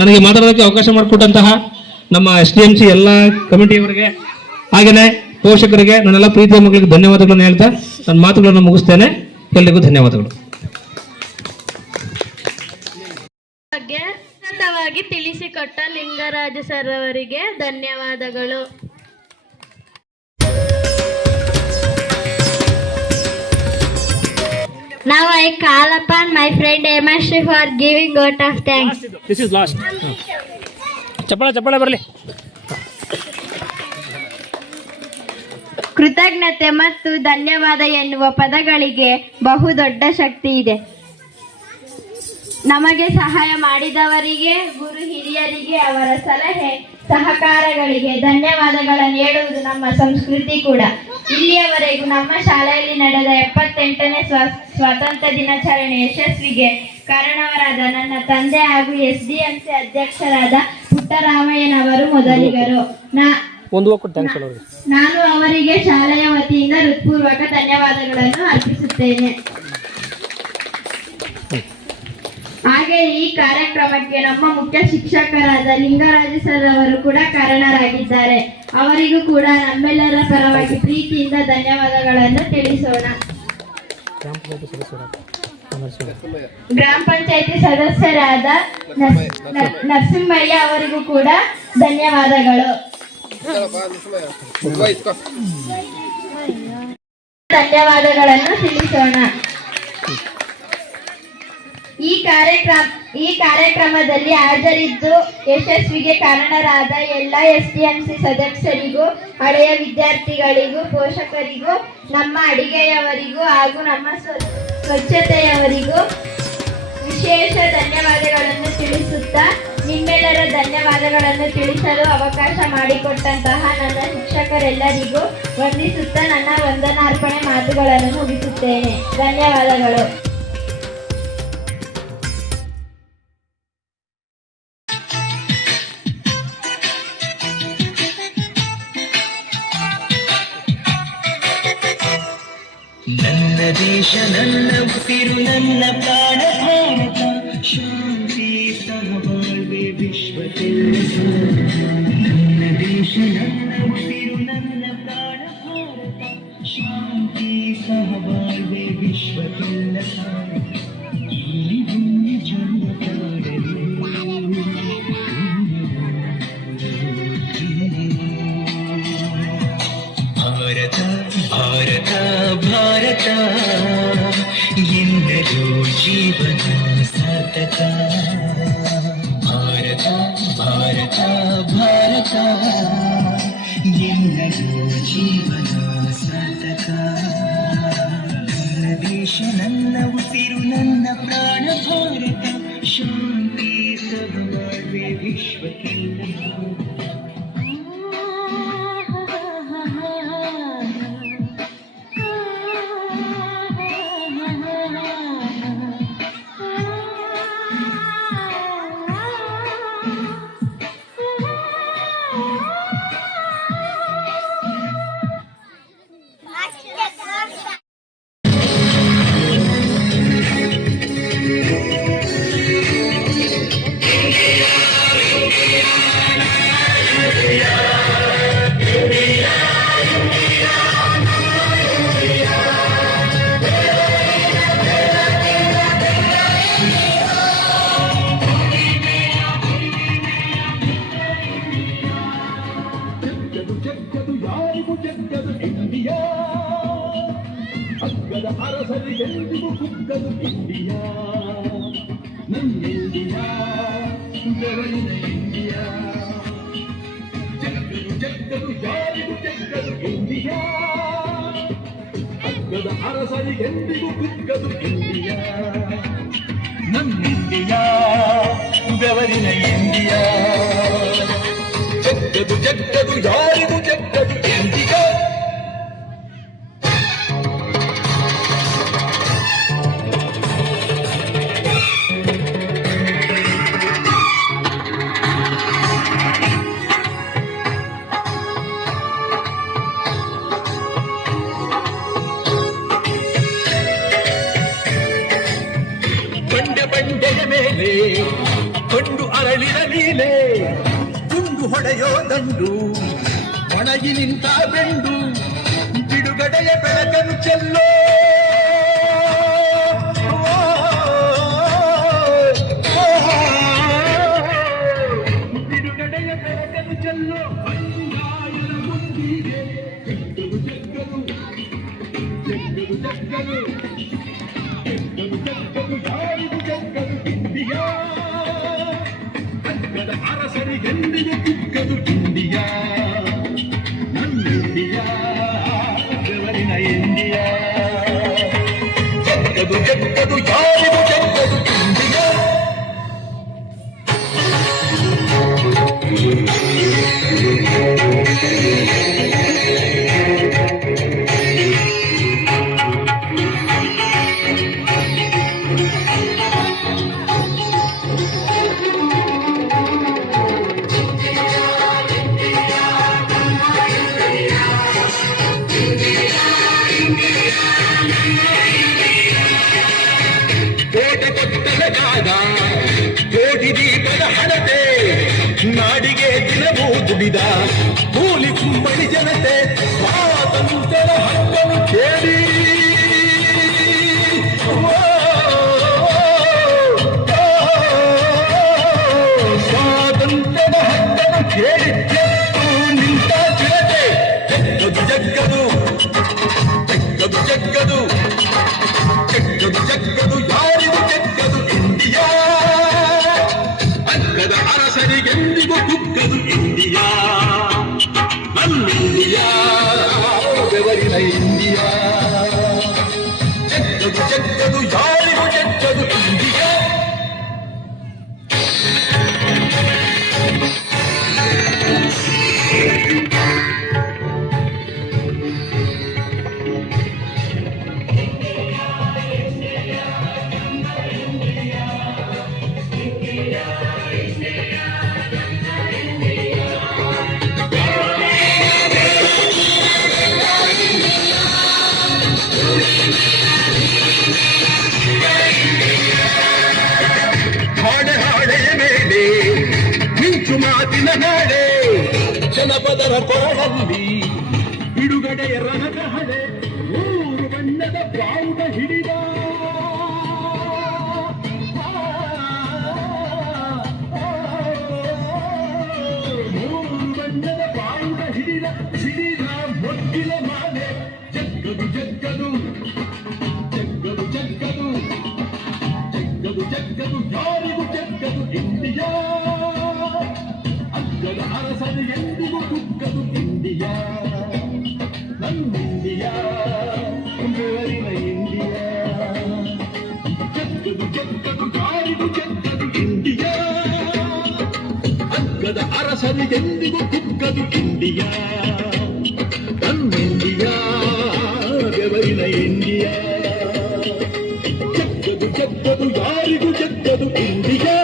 ನನಗೆ ಮಾತಾಡೋದಕ್ಕೆ ಅವಕಾಶ ಮಾಡಿಕೊಟ್ಟಂತಹ ನಮ್ಮ SDMC ಎಲ್ಲ ಕಮಿಟಿಯವರಿಗೆ ಹಾಗೆಯೇ ಪೋಷಕರಿಗೆ ನನ್ನೆಲ್ಲ ಪ್ರೀತಿಯ ಮಕ್ಕಳಿಗೆ ಧನ್ಯವಾದಗಳನ್ನು ಹೇಳ್ತಾ ನನ್ನ ಮಾತುಗಳನ್ನು ಮುಗಿಸ್ತೇನೆ. ಎಲ್ರಿಗೂ ಧನ್ಯವಾದಗಳು. ಬಗ್ಗೆ ಉನ್ನತವಾಗಿ ತಿಳಿಸಿಕೊಟ್ಟ ಲಿಂಗರಾಜ ಸರ್ ಅವರಿಗೆ ಧನ್ಯವಾದಗಳು. Now I call upon my friend Emashri for giving vote of thanks. This is last. ಚಪ್ಪಳ ಬರಲಿ. ಕೃತಜ್ಞತೆ ಮತ್ತು ಧನ್ಯವಾದ ಎನ್ನುವ ಪದಗಳಿಗೆ ಬಹುದೊಡ್ಡ ಶಕ್ತಿ ಇದೆ. ನಮಗೆ ಸಹಾಯ ಮಾಡಿದವರಿಗೆ, ಗುರು ಹಿರಿಯರಿಗೆ, ಅವರ ಸಲಹೆ ಸಹಕಾರಗಳಿಗೆ ಧನ್ಯವಾದಗಳನ್ನು ಹೇಳುವುದು ನಮ್ಮ ಸಂಸ್ಕೃತಿ ಕೂಡ. ಇಲ್ಲಿಯವರೆಗೂ ನಮ್ಮ ಶಾಲೆಯಲ್ಲಿ ನಡೆದ 78ನೇ ಸ್ವಾತಂತ್ರ್ಯ ದಿನಾಚರಣೆ ಯಶಸ್ವಿಗೆ ಕಾರಣವರಾದ ನನ್ನ ತಂದೆ ಹಾಗೂ SDMC ಅಧ್ಯಕ್ಷರಾದ ಪುಟ್ಟರಾಮಯ್ಯನವರು ಮೊದಲಿಗರು. ನಾನು ಅವರಿಗೆ ಶಾಲೆಯ ವತಿಯಿಂದ ಹೃತ್ಪೂರ್ವಕ ಧನ್ಯವಾದಗಳನ್ನು ಅರ್ಪಿಸುತ್ತೇನೆ. ಹಾಗೆ ಈ ಕಾರ್ಯಕ್ರಮಕ್ಕೆ ನಮ್ಮ ಮುಖ್ಯ ಶಿಕ್ಷಕರಾದ ಲಿಂಗರಾಜ ಸರ್ ಅವರು ಕೂಡ ಕಾರಣರಾಗಿದ್ದಾರೆ. ಅವರಿಗೂ ಕೂಡ ನಮ್ಮೆಲ್ಲರ ಪರವಾಗಿ ಪ್ರೀತಿಯಿಂದ ಧನ್ಯವಾದಗಳನ್ನು ತಿಳಿಸೋಣ. ಗ್ರಾಮ ಪಂಚಾಯಿತಿ ಸದಸ್ಯರಾದ ನರಸಿಂಹಯ್ಯ ಅವರಿಗೂ ಕೂಡ ಧನ್ಯವಾದಗಳು. ಧನ್ಯವಾದಗಳನ್ನು ತಿಳಿಸೋಣ. ಈ ಕಾರ್ಯಕ್ರಮದಲ್ಲಿ ಹಾಜರಿದ್ದು ಯಶಸ್ವಿಗೆ ಕಾರಣರಾದ ಎಲ್ಲ SDMC ಸದಸ್ಯರಿಗೂ, ಹಳೆಯ ವಿದ್ಯಾರ್ಥಿಗಳಿಗೂ, ಪೋಷಕರಿಗೂ, ನಮ್ಮ ಅಡಿಗೆಯವರಿಗೂ ಹಾಗೂ ನಮ್ಮ ಸ್ವಚ್ಛತೆಯವರಿಗೂ ವಿಶೇಷ ಧನ್ಯವಾದಗಳನ್ನು ತಿಳಿಸುತ್ತಾ, ನಿಮ್ಮೆಲ್ಲರ ಧನ್ಯವಾದಗಳನ್ನು ತಿಳಿಸಲು ಅವಕಾಶ ಮಾಡಿಕೊಟ್ಟಂತಹ ನನ್ನ ಶಿಕ್ಷಕರೆಲ್ಲರಿಗೂ ವಂದಿಸುತ್ತಾ ನನ್ನ ವಂದನಾರ್ಪಣೆ ಮಾತುಗಳನ್ನು ಮುಗಿಸುತ್ತೇನೆ. ಧನ್ಯವಾದಗಳು. ನನ್ನ ದೇಶ ನನ್ನ ಉಸಿರು ನನ್ನ ಪ್ರಾಣ ಭಾರತ, ಶಾಂತಿ ಸಹಬಾಳ್ವೆ ವಿಶ್ವಕ್ಕೆಲ್ಲ ಸಾರ. ನನ್ನ ದೇಶ ನನ್ನ ಉಸಿರು ನನ್ನ ಪ್ರಾಣ ಭಾರತ, ಶಾಂತಿ ಸಹಬಾಳ್ವೆ ವಿಶ್ವಕ್ಕೆಲ್ಲ ಸಾರ. ಇಲ್ಲಿ ಭೂಮಿ ಜನ್ಮ ಕಾಡಲಿ ಭಾರತ ಭಾರತ ಭಾರತ ಎನ್ನಲು ಜೀವನ ಸಾರ್ಥಕ. ಭಾರತ ಭಾರತ ಭಾರತ ಎನ್ನಲು ಜೀವನ ಸಾರ್ಥಕ. ನನ್ನ ದೇಶ ನನ್ನ ಉಸಿರು ನನ್ನ ಪ್ರಾಣ ಭಾರತ, ಶಾಂತಿ ಸಹಬಾಳ್ವೆ ವಿಶ್ವಕ್ಕೆಲ್ಲ. ಎಂದಿಗೂ ಕುಗ್ಗದು ಇಂಡಿಯಾ, ನಮ್ಮ ಇಂಡಿಯಾ, ಬೆವರಿನ ಇಂಡಿಯಾ. ಜಗ್ಗದು ಜಗ್ಗದು ಯಾರಿಗೂ ಜಗ್ಗದು ಇಂಡಿಯಾ, ಅಗ್ಗದ ಅರಸರಿಗೆಂದಿಗೂ ಕುಗ್ಗದು ಇಂಡಿಯಾ, ನಮ್ಮ ಇಂಡಿಯಾ, ಬೆವರಿನ ಇಂಡಿಯಾ. ಜಗ್ಗದು ಜಗ್ಗದು ಯಾರಿಗೂ ಜಗ್ಗದು ಇಂಡಿಯಾ. ಬಂಡೆ ಬಂಡೆಯ ಮೇಲೆ ಕೊಂಡು ಅರಳಿನ ನೀಲೆ, ಗುಂಡು ಹೊಡೆಯೋ ದಂಡು ಒಣಗಿ ನಿಂತ ಬೆಂಡು, ಬಿಡುಗಡೆಯ ಬೆಳಕನ್ನು ಚೆಲ್ಲೋ. ಬಿಡುಗಡೆಯ ಬೆಳಕನ್ನು ಚೆಲ್ಲೋ ಬಂಗಾಯನ ಮುಂದಿಗೆ. ಜಗ್ಗದು ಜಗ್ಗದು ಜಗ್ಗದು ಜಗ್ಗದು ಜಗ್ಗದು ಜಗ್ಗದು ಯಾರಿಗೂ ಜಗ್ಗದು ಇಂಡಿಯಾ, ಅಗ್ಗದ ಅರಸರಿಗೆಂದಿಗೂ ಕುಗ್ಗದು ಇಂಡಿಯಾ, ನಮ್ಮ ಇಂಡಿಯಾ, ಬೆವರಿನ ಇಂಡಿಯಾ. ಜಗ್ಗದು ಜಗ್ಗದು ಯಾರಿಗೂ ಜಗ್ಗದು ಇಂಡಿಯಾ. ಕೋಟೆ ಕೊಟ್ಟಲಗಾದ ಕೋಟಿ ದೀಪದ ಹಣತೆ, ನಾಡಿಗೆ ದಿನವೂ ದುಡಿದ ಕೂಲಿ ಕುಂಬಳಿ ಜನತೆ, ಸ್ವಾತಂತ್ರ್ಯದ ಹಕ್ಕನ್ನು ಕೇಳಿ ಸ್ವಾತಂತ್ರ್ಯದ ಹಕ್ಕನ್ನು ಕೇಳಿ ಎದ್ದು ನಿಂತ ಚಿರತೆ. ಜಗ್ಗದು ಜಗ್ಗದು ಜಗ್ಗದು ಜಗ್ಗದು ಜಗ್ಗದು ಜಗ್ಗದು ಯಾರಿಗೂ ಜಗ್ಗದು ಇಂಡಿಯಾ, ಅಗ್ಗದ ಅರಸರಿಗೆಂದಿಗೂ ಕುಗ್ಗದು ಇಂಡಿಯಾ, ನಮ್ಮ ಇಂಡಿಯಾ, ಬೆವರಿನ ಇಂಡಿಯಾ. ಜಗ್ಗದು ಜಗ್ಗದು ಯಾರಿಗೂ ಜಗ್ಗದು ಇಂಡಿಯಾ. ಹಾಡೆ ಹಾಡೆಯ ಮೇಲೆ ಮಿಂಚು ಮಾತಿನ ನಾಡೆ, ಜನಪದರ ಕೊರಳಲ್ಲಿ ಬಿಡುಗಡೆಯ ರಣದ ಹಡೆ, ಮೂರು ಬಣ್ಣದ ಬಾವುಟ ಹಿಡಿದ ಮೂರು ಬಣ್ಣದ ಬಾವುಟ ಹಿಡಿದ ಸಿಡಿದ ಮೊಗ್ಗಿನ ಮಾಲೆ. ಜಗ್ಗದು ಜಗ್ಗದು ಜಗ್ಗದು ಜಗ್ಗದು ಜಗ್ಗದು ಜಗ್ಗದು ಯಾರಿಗೂ ಜಗ್ಗದು ಇಂಡಿಯಾ, ಅಗ್ಗದ ಅರಸರಿಗೆಂದಿಗೂ ಕುಗ್ಗದು ಇಂಡಿಯಾ, ನಮ್ಮ ಇಂಡಿಯಾ, ಬೆವರಿನ ಇಂಡಿಯಾ. ಜಗ್ಗದು ಜಗ್ಗದು ಯಾರಿಗೂ ಜಗ್ಗದು ಇಂಡಿಯಾ, ಅಗ್ಗದ ಅರಸರಿಗೆಂದಿಗೂ ಕುಗ್ಗದು ಇಂಡಿಯಾ, ನಮ್ಮ ಇಂಡಿಯಾ, ಬೆವರಿನ ಇಂಡಿಯಾ. ಜಗ್ಗದು ಜಗ್ಗದು ಯಾರಿಗೂ ಜಗ್ಗದು ಇಂಡಿಯಾ.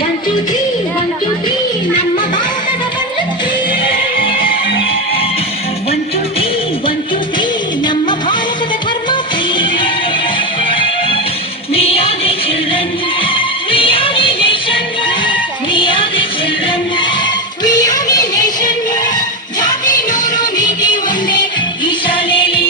One, two, three, ನಮ್ಮ ಭಾರತದ ಬಲ್ಲತ್ತಿ. 1, 2, 3, ನಮ್ಮ ಭಾರತದ ಧರ್ಮಾತ್ರಿ. We are the children, we are the nation, we are the children, we are the nation. ಜಾತಿ ನೋಡು ನೀತಿ ಒಂದೇ ಈ ಶಾಲೆಯಲ್ಲಿ.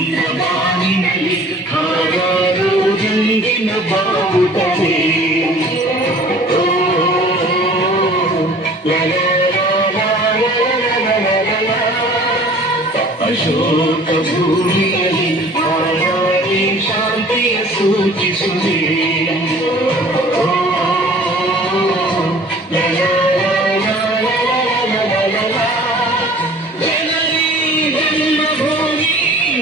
ಸ್ವತಂತ್ರವಾಣಿಯಲ್ಲಿ ಹಾರಾರು ರಂಗಿನ ಬಾವುಟವೇ ಓ, ಲ ಲ ಲ ಲ ಲ ಲ ಲ ಲ. ಅಶೋಕ ಭೂಮಿಯಲ್ಲಿ ಹಾರಾಡಿ ಶಾಂತಿಯ ಸೂಚಿಸುವೆ ಓ, ಲ ಲ ಲ ಲ ಲ ಲ ಲ ಲ. ಜನನಿ ಜನ್ಮಭೂಮಿ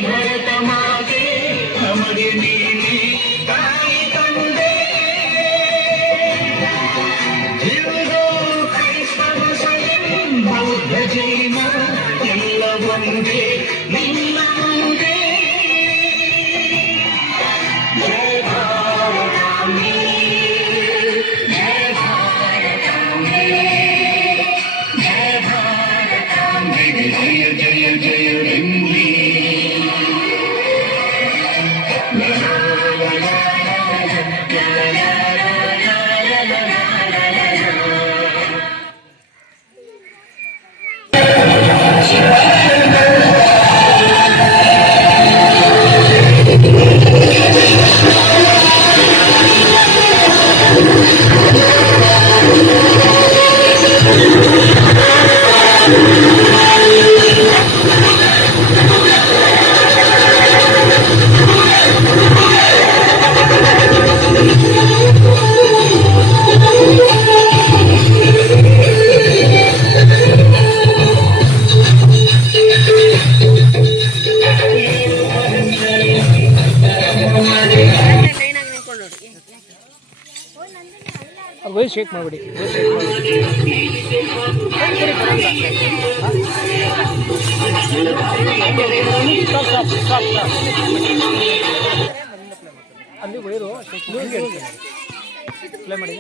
ಭರತ ಮಾತೆ ನಮಗೆ ನೀನೆ ತಾಯಿ ತಂದೆ. ಹಿಂದೂ ಕ್ರೈಸ್ತ ಮುಸ್ಲಿಂ ಬೌದ್ಧ ಜೈನ ಎಲ್ಲ ಒಂದೇ ನಿನ್ನ ಮುಂದೆ. ಜಯ ಭಾರತಾಂಬೆ, ಜಯ ಭಾರತಾಂಬೆ, ಜಯ ಭಾರತಾಂಬೆ, ಜಯ ಜಯ ಜಯ ವೆಂದಿ. ವಯಸ್ಸು ಶೇಕ್ ಮಾಡಿಬಿಡಿ. ಅಲ್ಲಿ ವೈರು ಪ್ಲೇ ಮಾಡಿ.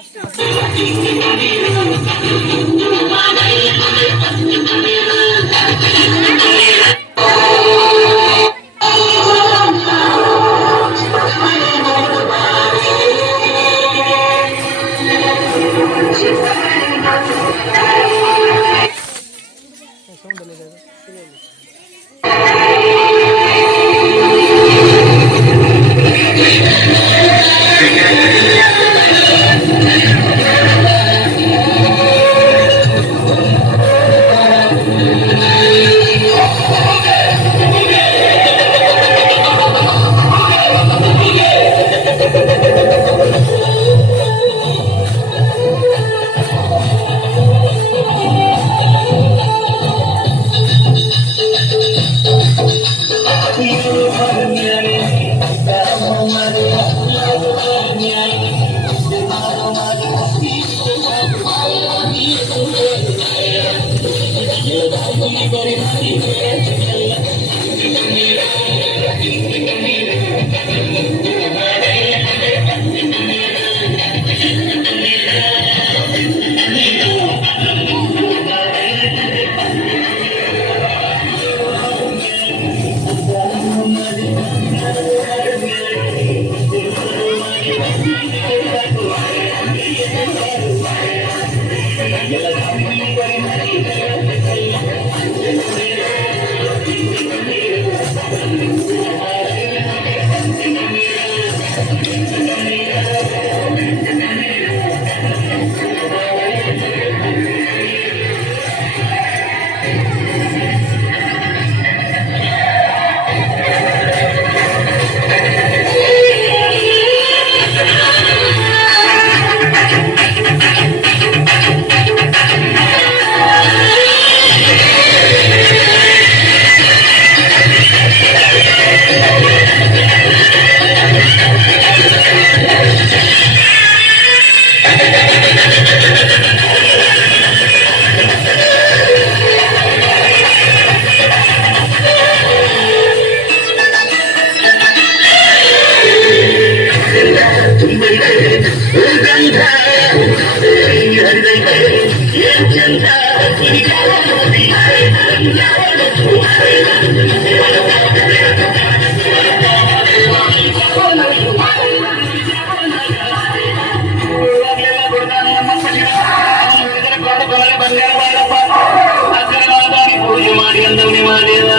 ಚಂದ ಪೂಜೆ ಮಾಡಿ ಅಂದವನೇ ಮಾಡಿದ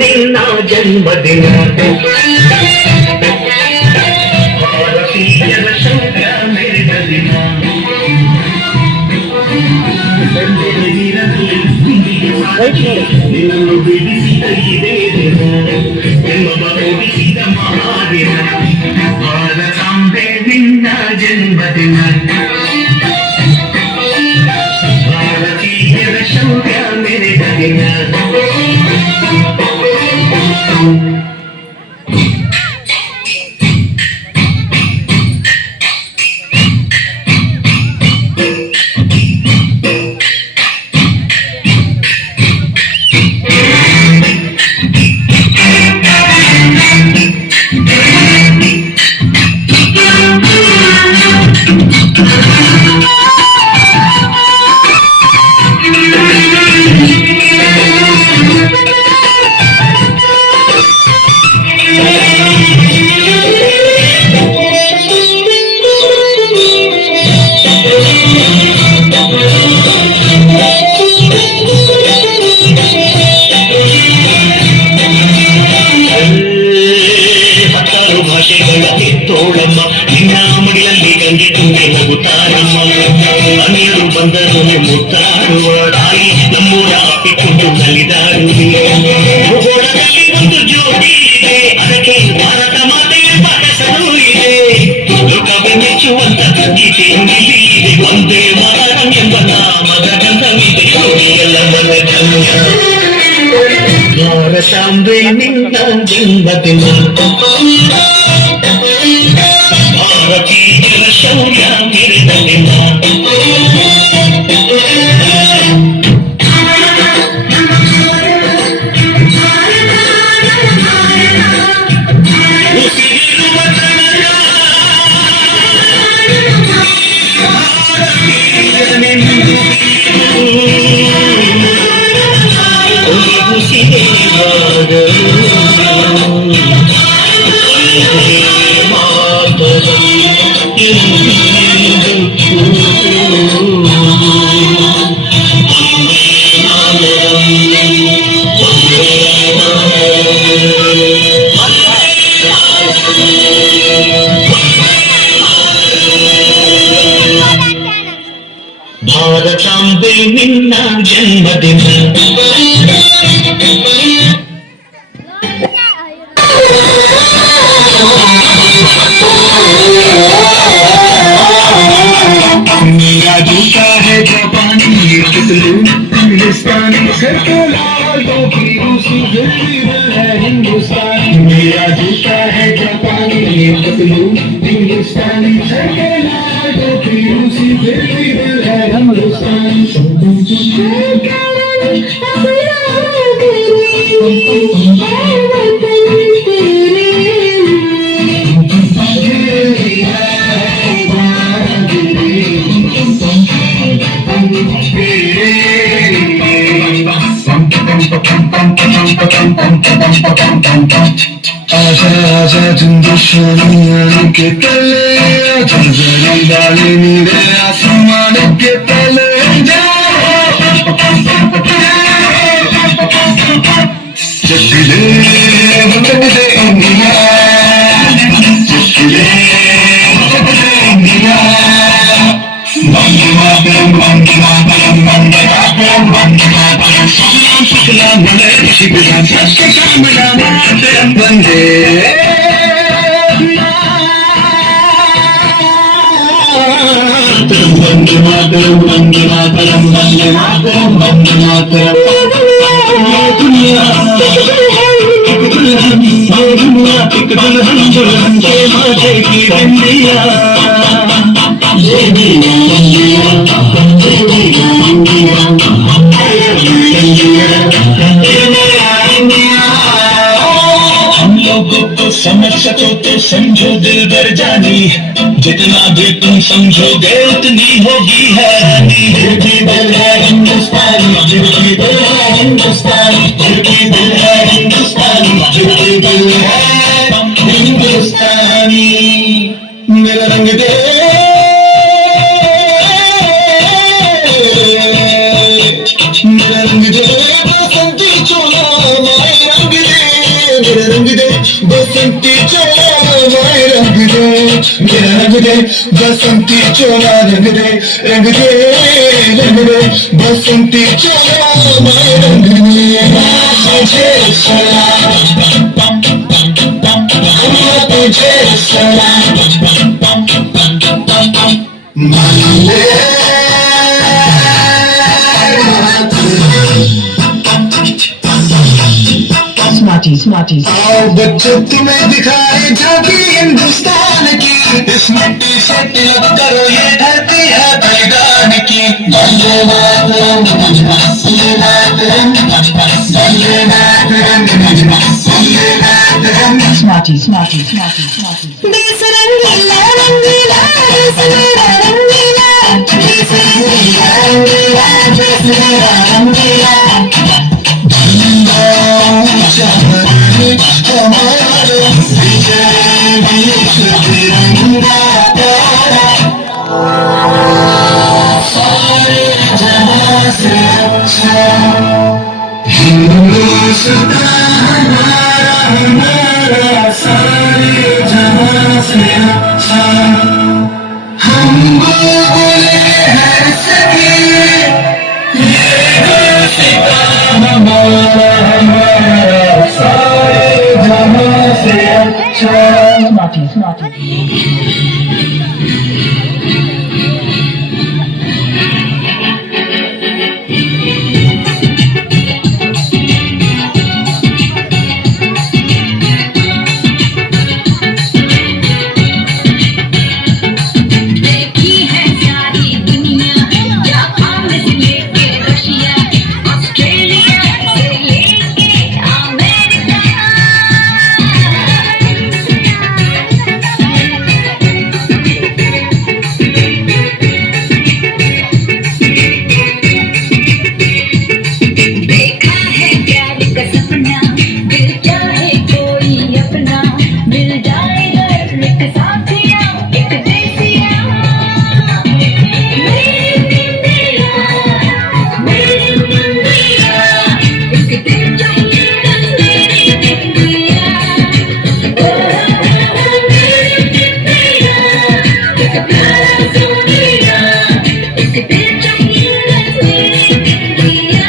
ನಿನ್ನ ಜನ್ಮದಿನ ಭಾರತೀಯರ ಶೌರ್ಯ ಮೆರೆದ ದಿನ ನಿನ್ನನ್ನು ಬಿಡಿಸಿದ ಇದೇ ದಿನ ನಿಮ್ಮ ಬಿಡಿಸಿದ ಮಹಾದಿನ ಭಾರತಾಂಬೆ ನಿನ್ನ ಜನ್ಮದಿನ ಭಾರತೀಯರ ಶೌರ್ಯ ಮೆರೆದ ದಿನ ಅಲಿದಾಡುವೆ ಭೂಗೋಳದಲ್ಲಿ ಒಂದು ಜೋಡಿ ಇದೆ ಅದಕ್ಕೆ ಭಾರತ ಮಾತೆಯ ಹೆಸರು ಇದೆ ಲೋಕವೇ ಮೆಚ್ಚುವಂತ ಗೀತೆಯಲ್ಲಿ ಇದೆ ಒಂದೇ ಮಾತರಂ ಎಂಬ ನಾಮದ ಗಂಧವಿದೆ ಎಲ್ಲ ಮನೆ ಭಾರತಾಂಬೆ ನಿನ್ನ ಜನ್ಮದಿನ ಭಾರತೀಯರ ಶೌರ್ಯ ಮೆರೆದ ದಿನ ಭಾರತಾಂಬೆ ನಿನ್ನ ಜನ್ಮದಿನ मेरा जूता है जापानी ये पुतलू इंग्लिस्तानी सर पे लाल टोपी रूसी दिल है हिंदुस्तानी मेरा जूता है जापानी ये पुतलू इंग्लिस्तानी सर पे लाल टोपी रूसी दिल है हिंदुस्तानी आजा आजा हिंदुस्तानी के तले आजा जरा डाली नीले आसमान के तले चले वतन से इंडिया चले वतन से इंडिया वंदे मातरम वंदे मातरम वंदे मातरम वंदे मातरम सलाम सलाम भले शिवराम सलाम मातरम वंदे वंदे मातरम वंदे मातरम वंदे मातरम वंदे मातरम दुनिया एक दुल्हन दुल्हन के माथे की बिंदिया हम लोगों को समझ सको तो समझो दिल भर जानी जितना भी तुम समझोगे उतनी होगी हैरानी दिल की दिल है हिंदुस्तानी दिल की दिल है हिंदुस्तानी दिल की दिल है हिंदुस्तानी दिल की दिल है हिंदुस्तानी मेरा रंग दे मेरा रंग दे बसंती चोला माए रंग दे मेरा रंग दे बसंती चोला माए रंग दे मेरा रंग दे बसंती चोला रंग दे बसंती चोला माए रंग दे तुझे सलाम तुझे सलाम मानले Smarties. आओ बच्चों तुम्हें दिखाए झांकी हिंदुस्तान की इस मिट्टी से तिलक करो ये धरती है बलिदान की वंदे मातरम वंदे मातरम वंदे मातरम वंदे मातरम Smarties. देश रंगीला रंगीला देश मेरा रंगीला देश रंगीला रंगीला देश मेरा रंगीला हमारा सारे जहां से अच्छा हम बोले हैं सके ये सितारा हमारा हमारा सारे जहां से अच्छा। देखी है सारी दुनिया, जापान से लेके रशिया, ऑस्ट्रेलिया से लेके अमेरिका। देखा है प्यार का सपना, दिल चाहे कोई अपना, मिल जाए घर एक साथिया, एक देसिया। मेरी इंडिया, मेरी इंडिया, एक दिल चाहिए बस मेरी इंडिया। मेरी इंडिया, एक प्यारा सोनिया, एक दिल चाहिए बस मेरी इंडिया।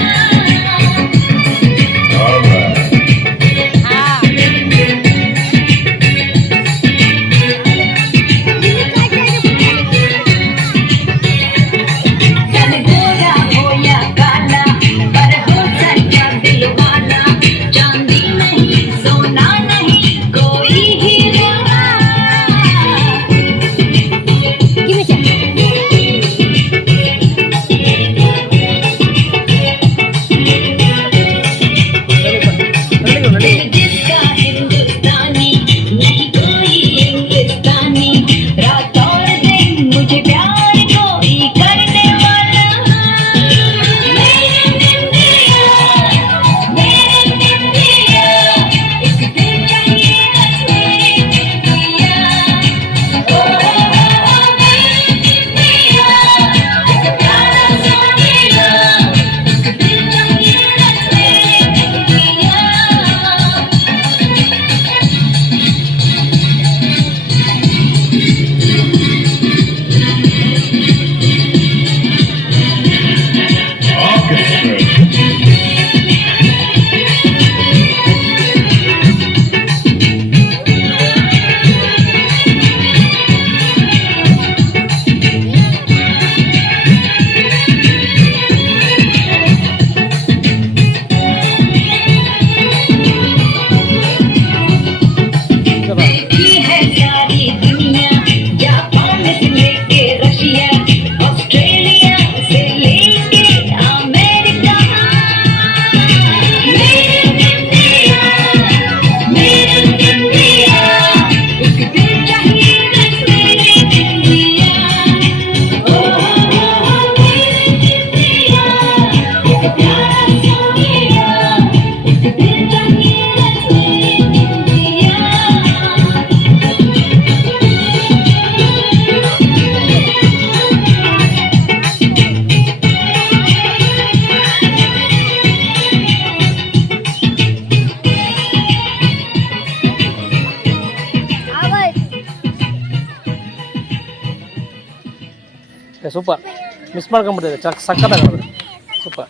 चल गोरा हो या काला, पर हो सच्चा दिल वाला, चांदी नहीं सोना नहीं कोई हीरा। दिल जिसका हिंदुस्तानी, नहीं कोई इंग्लिस्तानी, रात और दिन मुझे प्यार कोई करने वाला। मेरी इंडिया, मेरी इंडिया, एक दिल चाहिए बस मेरी इंडिया। मेरी इंडिया, एक प्यारा सोनिया, एक दिल चाहिए बस मेरी इंडिया। देखी है सारी दुनिया, जापान से लेके रशिया, ऑस्ट्रेलिया से लेके अमेरिका। मेरी इंडिया, मेरी इंडिया, एक दिल चाहिए बस मेरी इंडिया। मेरी इंडिया, एक प्यारा सोनिया, एक दिल चाहिए बस मेरी इंडिया। ಸೂಪರ್ ಮಿಸ್ ಮಾಡ್ಕೊಂಬಿಟ್ಟಿದೆ ಸಕ್ಕತ್ತಾಗಿ ಸೂಪರ್